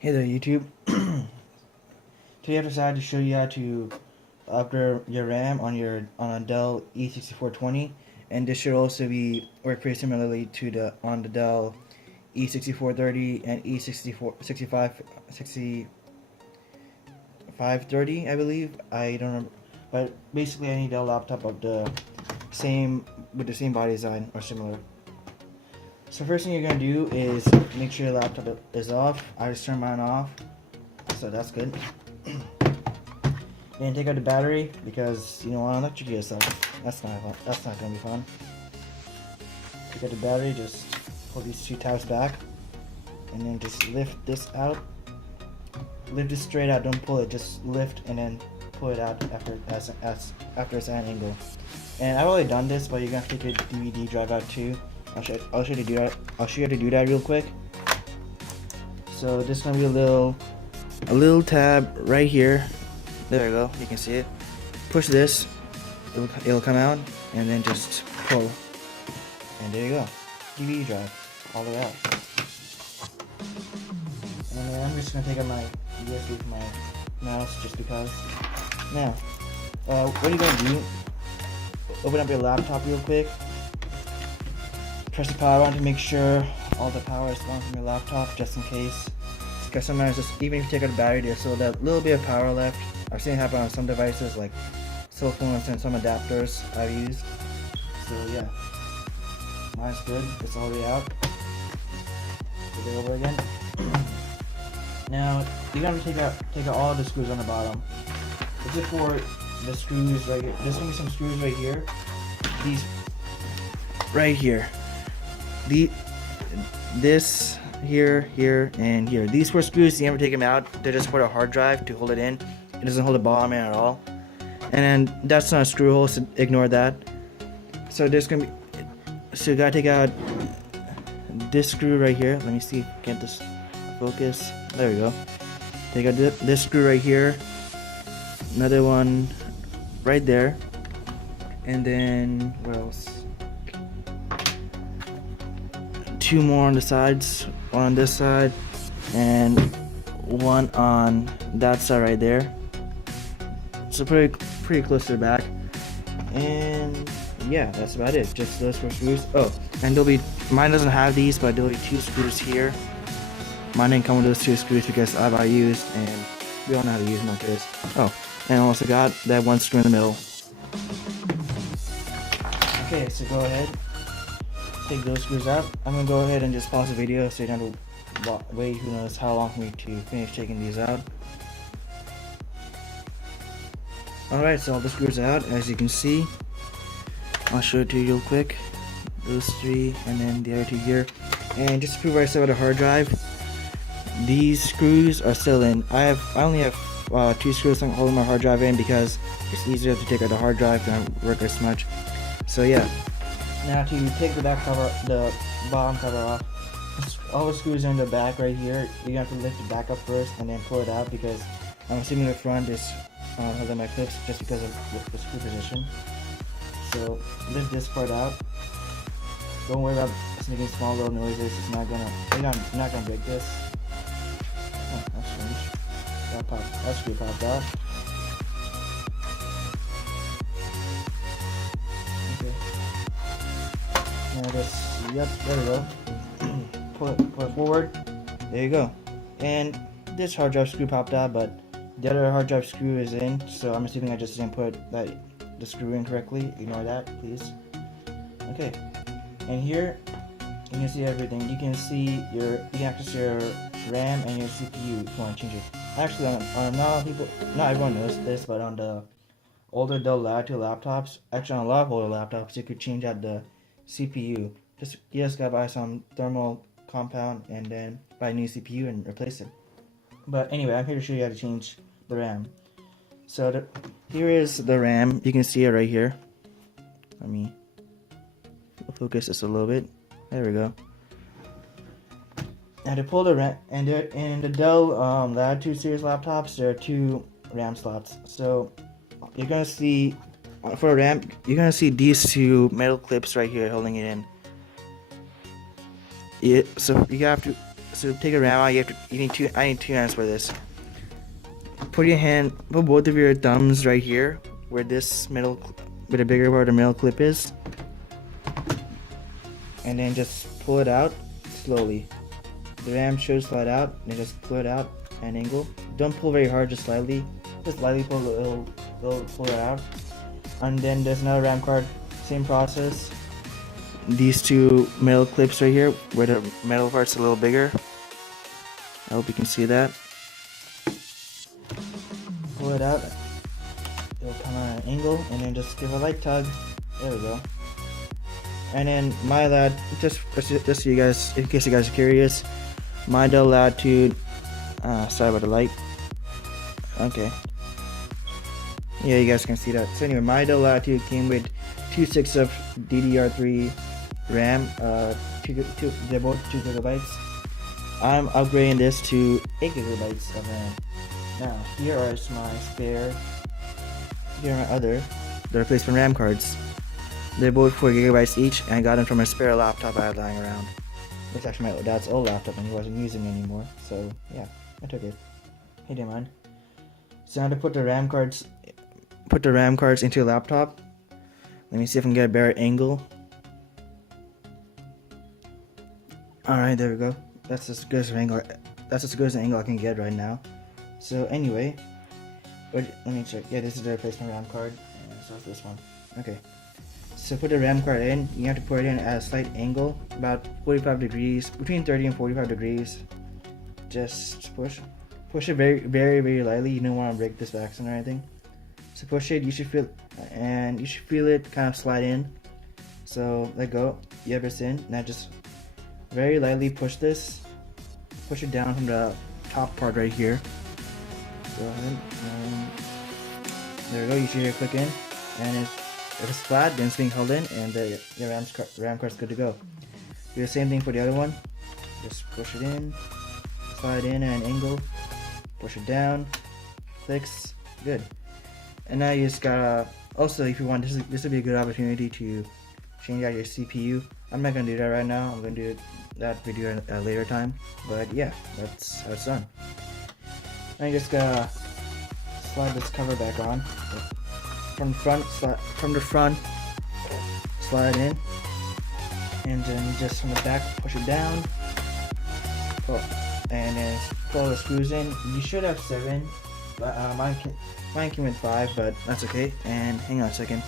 Hey there YouTube. Today I decided to show you how to upgrade your RAM on a Dell e6420, and this should also be work pretty similarly to the Dell e6430 and e6530, I believe. I don't remember, but basically any Dell laptop of the same body design or similar. So first thing you're gonna do is make sure your laptop is off. I just turned mine off, so that's good. And take out the battery because you don't want to electrocute yourself. That's not gonna be fun. Take out the battery, just pull these two tabs back, and then just lift this out. Lift it straight out. Don't pull it. Just lift and then pull it out after it's at an angle. And I've already done this, but you're gonna have to take your DVD drive out too. I'll show you how to do that. I'll show you how to do that real quick. So this is gonna be a little tab right here. There we go. You can see it. Push this. It'll come out, and then just pull. And there you go. DVD drive all the way out. And then I'm just gonna take out my USB from my mouse just because. Now, what are you gonna do? Open up your laptop real quick. Press the power on to make sure all the power is gone from your laptop, just in case. Because sometimes, even if you take out the battery, there's still that little bit of power left. I've seen it happen on some devices, like cell phones and some adapters I've used. So yeah, mine's good. It's already out. Put it over again. Now you're gonna take out all the screws on the bottom. This is for the screws right here. There's gonna be some screws right here. These right here. This here, and here. These four screws, you never take them out. They're just for a hard drive to hold it in. It doesn't hold the bottom in at all. And then that's not a screw hole, so ignore that. So there's gonna be, so you gotta take out this screw right here. Let me see if I can get this focus. There we go. Take out this screw right here. Another one right there. And then what else? Two more on the sides, one on this side and one on that side right there. So pretty close to the back. And yeah, that's about it. Just those four screws. Oh, and mine doesn't have these, but there'll be two screws here. Mine didn't come with those two screws because I used, and we all know how to use them like this. Oh, and I also got that one screw in the middle. Okay, so go ahead. Take those screws out. I'm gonna go ahead and just pause the video so you don't have to wait who knows how long for me to finish taking these out. Alright, so all the screws are out, as you can see. I'll show it to you real quick. Those three, and then the other two here. And just to prove I still have a hard drive, these screws are still in. I only have two screws holding my hard drive in because it's easier to take out the hard drive and not work as much. So yeah. Now to take the back cover, the bottom cover off, all the screws are in the back right here. You have to lift it back up first and then pull it out because I'm assuming the front is holding my clips just because of the screw position. So lift this part out. Don't worry about making small little noises. It's not gonna break this. Oh, that's strange. That screw popped out. Yep, there we go. pull it forward. There you go. And this hard drive screw popped out, but the other hard drive screw is in, so I'm assuming I just didn't put the screw in correctly. Ignore that, please. Okay. And here you can see everything. You can access your RAM and your CPU if you want to change it. Actually, not everyone knows this, but on the older Dell Latitude laptops, actually on a lot of older laptops, you could change out the CPU. You just gotta buy some thermal compound and then buy a new CPU and replace it. But anyway, I'm here to show you how to change the RAM. So here is the RAM. You can see it right here. Let me focus this a little bit. There we go. Now to pull the RAM, and in the Dell Latitude series laptops, there are two RAM slots. So you're gonna see for RAM, you're gonna see these two metal clips right here holding it in. So So take a RAM out. I need two hands for this. Put both of your thumbs right here, where this where the bigger part of the middle clip is, and then just pull it out slowly. The RAM should slide out, and then just pull it out at an angle. Don't pull very hard, just slightly. Just lightly pull, it'll pull it out. And then there's another RAM card, same process. These two metal clips right here, where the metal part's a little bigger. I hope you can see that. Pull it out, it'll come at an angle, and then just give a light tug. There we go. And then my just so you guys, in case you guys are curious, my Dell Latitude. Sorry about the light. Okay. Yeah, you guys can see that. So anyway, my Dell Latitude came with 2 sticks of DDR3 RAM. They're both 2 gigabytes. I'm upgrading this to 8 gigabytes of RAM. Now, here are my spare. Here are my other, the replacement RAM cards. They're both 4 gigabytes each, and I got them from a spare laptop I had lying around. It's actually my dad's old laptop, and he wasn't using it anymore. So yeah, I took it. He didn't mind. So now to put the RAM cards into your laptop. Let me see if I can get a better angle. Alright, there we go. That's as good as an angle. That's as good as an angle I can get right now. So anyway, let me check. Yeah, this is the replacement RAM card. So it's this one. Okay. So put the RAM card in. You have to put it in at a slight angle, about 45 degrees, between 30 and 45 degrees. Just push it very, very, very lightly. You don't want to break this by accident or anything. So push it. You should feel it kind of slide in. So let go. You have this in. Now just very lightly push this. Push it down from the top part right here. Go ahead. There we go. You should hear it click in, and if it's flat, then it's being held in, and your RAM card's good to go. Do the same thing for the other one. Just push it in, slide in at an angle, push it down, clicks, good. And now you just gotta, also if you want, this would be a good opportunity to change out your CPU. I'm not gonna do that right now. I'm gonna do that video at a later time. But yeah, that's how it's done. Now you just gotta slide this cover back on. From the front, slide in, and then just from the back, push it down, and then pull the screws in. You should have 7, but mine came with 5, but that's okay. And hang on a second.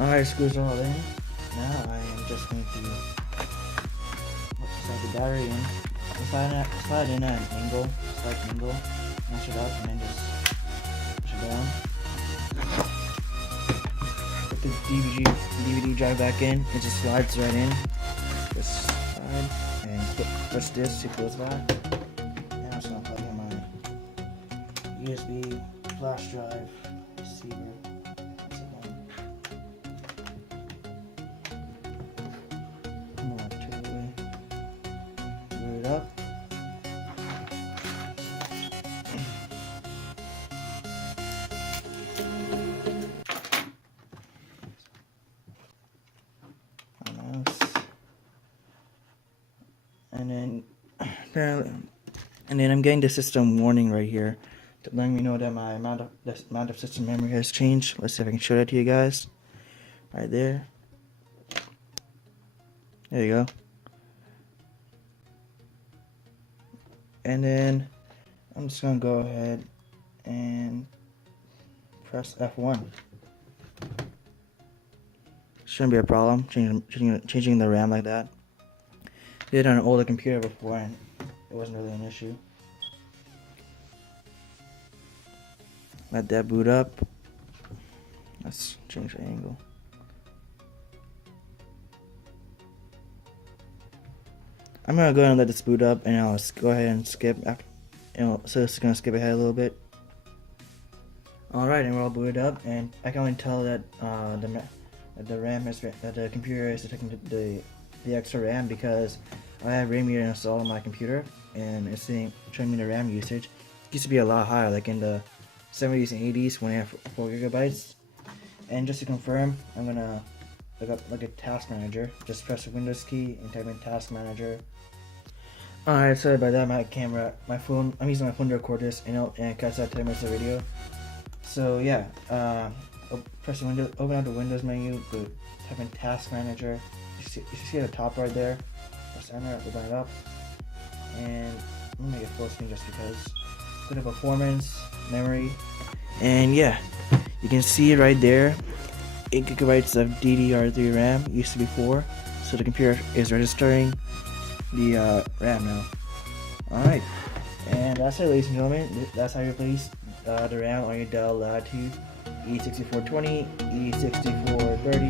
Alright, screws are all in. Now I am just going to slide the battery in. Slide in at an angle, slight angle, match it up, and then just down. Put the DVD drive back in. It just slides right in. Just slide and push this to close that. Now I'm just gonna plug in my USB flash drive receiver. Come on, turn it away. Boot it up. And then I'm getting the system warning right here to letting me know that my amount of system memory has changed. Let's see if I can show that to you guys. Right there. There you go. And then I'm just gonna go ahead and press F1. Shouldn't be a problem changing the RAM like that. Did it on an older computer before, and it wasn't really an issue. Let that boot up. Let's change the angle. I'm gonna go ahead and let this boot up, and I'll go ahead and skip after. So it's gonna skip ahead a little bit. All right, and we're all booted up, and I can only tell that the computer is detecting the extra RAM because I have RAM meter installed on my computer, and it's showing me the RAM usage. It used to be a lot higher, like in the 70s and 80s when I have 4 gigabytes. And just to confirm, I'm gonna like a task manager. Just press the Windows key and type in task manager. Alright, sorry about that. My phone. I'm using my phone to record this, and it cuts out 10 minutes of video. So yeah, press the window, open up the Windows menu, go type in task manager. You see at the top right there. Press enter, open it up, and let me make it full screen just because. Go to performance, memory, and yeah, you can see right there, 8 gigabytes of DDR3 RAM. Used to be 4, so the computer is registering the RAM now. Alright, and that's it, ladies and gentlemen. That's how you replace the RAM on your Dell Latitude e6420, e6430,